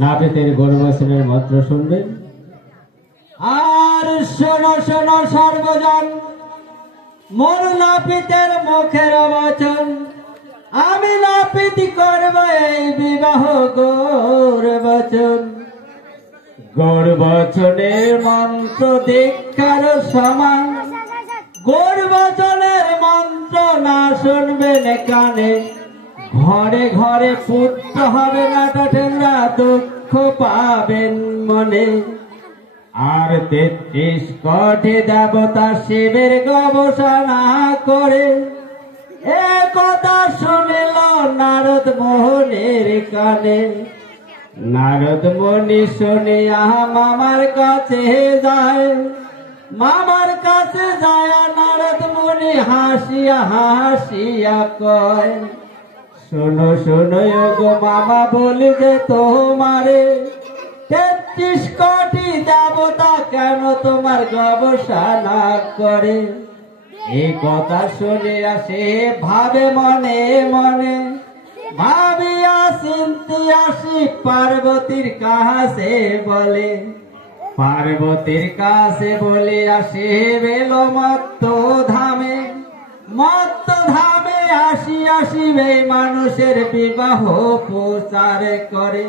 নাপিতের গৌরবচনের মন্ত্র শুনবেন। আর শোনো শোনো সর্বজন, মোর নাপিতের মুখের বচন, আমি নাপিত করব এই বিবাহ গৌরবচন। গৌরবচনের মন্ত্র দীক্ষার সমান, গৌরবচনের মন্ত্র না শুনবেন কানে, ঘরে ঘরে পুত্র হবে না ঠেঙ্গা, দুঃখ পাবেন মনে। আর ৩৩ কোটি দেবতা শিবের গবেষণা করে এ কথা শুনিল নারদ মোহনের কানে। নারদ মুনি শুনিয়া মামার কাছে যায়, মামার কাছে যায় নারদ মুনি হাসিয়া হাসিয়া কয়, শোনো শোনো গো মামা বলি যে তোমারে, ৩৩ কোটি দেবতা কেন তোমার গবেষণা করে। এই কথা শুনিয়া সে ভাবে মনে মনে, ভাবিয়া চিন্তিয়া সে পার্বতীর কাছে বলে। পার্বতীর কাছে বলে আসে বেল মত্ত ধামে, মত্ত ধামে আসিয়া শিবে মানুষের বিবাহ প্রচার করে।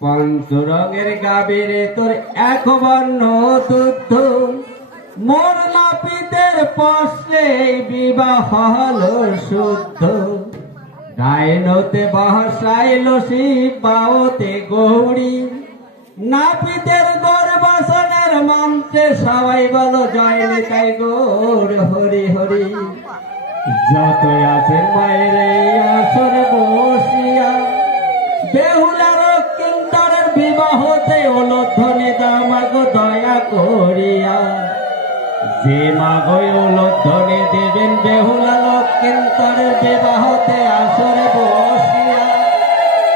পঞ্চরঙের গাভীরে তোর এক বর্ণ দুধ, মোর নাপিতের পশ্রে বিবাহ হলো শুদ্ধ। ডাইনতে বসাইল শিব, বাওতে গৌরী, নাপিতের গৌরবচনের মন্ত্রে সবাই বলো জয় নিতাই গৌর হরি হরি। যতই আছেন বাইরে আসর বসিয়া, বেহুলার কিঙ্করের বিবাহতে উলধ্বনি দাও মাগো দয়া করিয়া। যে মাগো উলধ্বনি দেবেন বেহুলা কিঙ্করের বিবাহতে আসরে বসিয়া,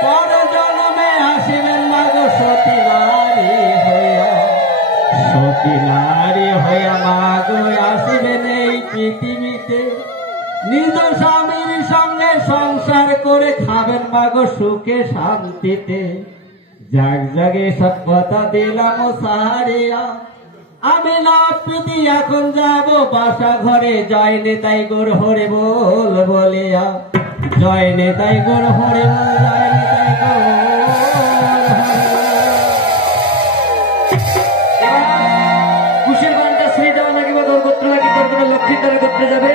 পর জন্মে আসিবেন মাগো সতী নারী হইয়া। সতী নারী হইয়া মাগো আসিবেন এই পৃথিবীতে, নিজ স্বামীর সঙ্গে সংসার করে খাবেন মাগো সুখে শান্তিতে। জাগ জাগে সব কথা দিলাম সারিয়া, আমি নাপিতি এখন যাব বাসা ঘরে, জয় নেতাই গোর হরে বল বলিয়া। জয় নেতাই গোর হরে বল, জয় নেতাই গোর কুশের ঘন্টা শ্রী দেওয়া নাকি বা গোত্র নাকি তোর লক্ষ্মী তারা গোত্রে যাবে।